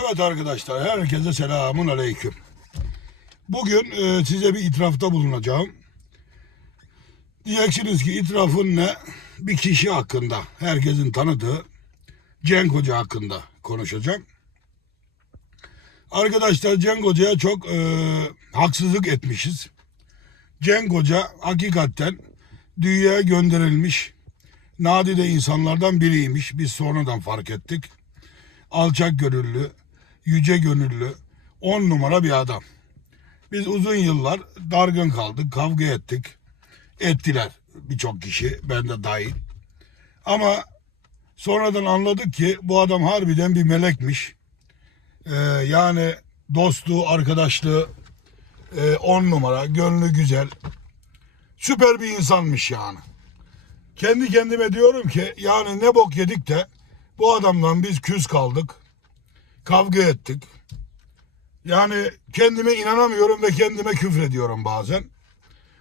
Evet arkadaşlar herkese selamun aleyküm. Bugün e, size bir itirafta bulunacağım. Diyeceksiniz ki itirafın ne? Bir kişi hakkında, herkesin tanıdığı Cenk Hoca hakkında konuşacağım. Arkadaşlar Cenk Hoca'ya çok e, haksızlık etmişiz. Cenk Hoca hakikaten dünyaya gönderilmiş nadide insanlardan biriymiş. Biz sonradan fark ettik alçak gönüllü, yüce gönüllü, on numara bir adam. Biz uzun yıllar dargın kaldık, kavga ettik. Ettiler birçok kişi, ben de dahil. Ama sonradan anladık ki bu adam harbiden bir melekmiş. Ee, yani dostluğu, arkadaşlığı e, on numara, gönlü güzel. Süper bir insanmış yani. Kendi kendime diyorum ki yani ne bok yedik de bu adamdan biz küs kaldık. Kavga ettik. Yani kendime inanamıyorum ve kendime küfrediyorum bazen.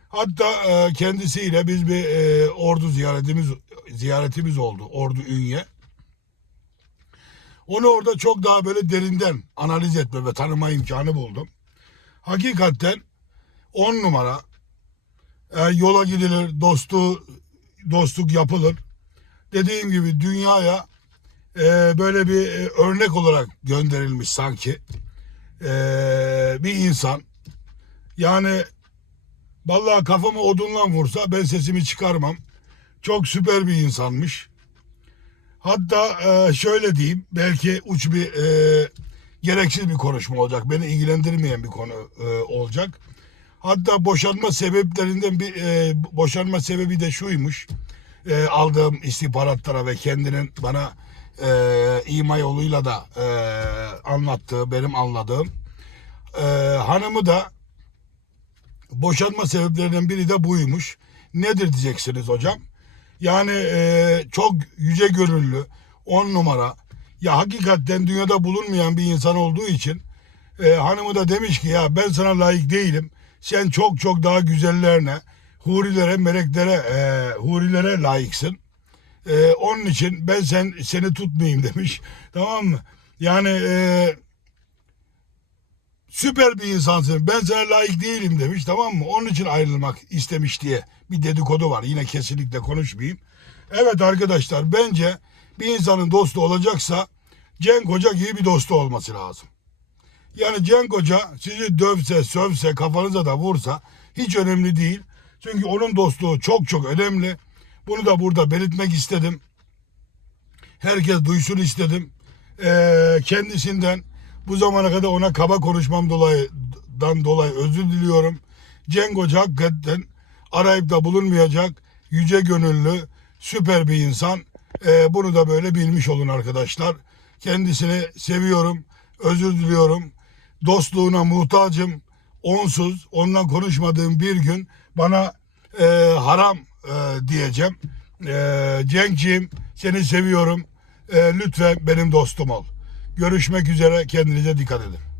Hatta e, kendisiyle biz bir e, ordu ziyaretimiz ziyaretimiz oldu. Ordu Ünye. Onu orada çok daha böyle derinden analiz etme ve tanıma imkanı buldum. Hakikaten on numara e, yola gidilir, dostu dostluk yapılır. Dediğim gibi dünyaya e, böyle bir e, örnek olarak gönderilmiş sanki E, bir insan. Yani vallahi kafamı odunla vursa ben sesimi çıkarmam. Çok süper bir insanmış. Hatta e, şöyle diyeyim belki uç bir e, gereksiz bir konuşma olacak. Beni ilgilendirmeyen bir konu e, olacak. Hatta boşanma sebeplerinden bir e, boşanma sebebi de şuymuş. E, aldığım istihbaratlara ve kendinin bana e, ima yoluyla da e, anlattığı, benim anladığım. E, hanımı da boşanma sebeplerinden biri de buymuş. Nedir diyeceksiniz hocam? Yani e, çok yüce gönüllü, on numara. Ya hakikaten dünyada bulunmayan bir insan olduğu için e, hanımı da demiş ki ya ben sana layık değilim. Sen çok çok daha güzellerine, hurilere, meleklere, e, hurilere layıksın. E, onun için ben sen seni tutmayayım demiş. Tamam mı? Yani e, süper bir insansın. Ben sana layık değilim demiş. Tamam mı? Onun için ayrılmak istemiş diye bir dedikodu var. Yine kesinlikle konuşmayayım. Evet arkadaşlar bence bir insanın dostu olacaksa Cenk Hoca gibi bir dostu olması lazım. Yani Cenk Hoca sizi dövse, sövse, kafanıza da vursa hiç önemli değil. Çünkü onun dostluğu çok çok önemli. Bunu da burada belirtmek istedim. Herkes duysun istedim. Ee, kendisinden bu zamana kadar ona kaba konuşmam dolayıdan dolayı özür diliyorum. Cenk Hoca hakikaten arayıp da bulunmayacak yüce gönüllü süper bir insan. Ee, bunu da böyle bilmiş olun arkadaşlar. Kendisini seviyorum, özür diliyorum. Dostluğuna muhtacım. Onsuz, ondan konuşmadığım bir gün bana e, haram e, diyeceğim. E, Cenk'ciğim seni seviyorum. E, lütfen benim dostum ol. Görüşmek üzere. Kendinize dikkat edin.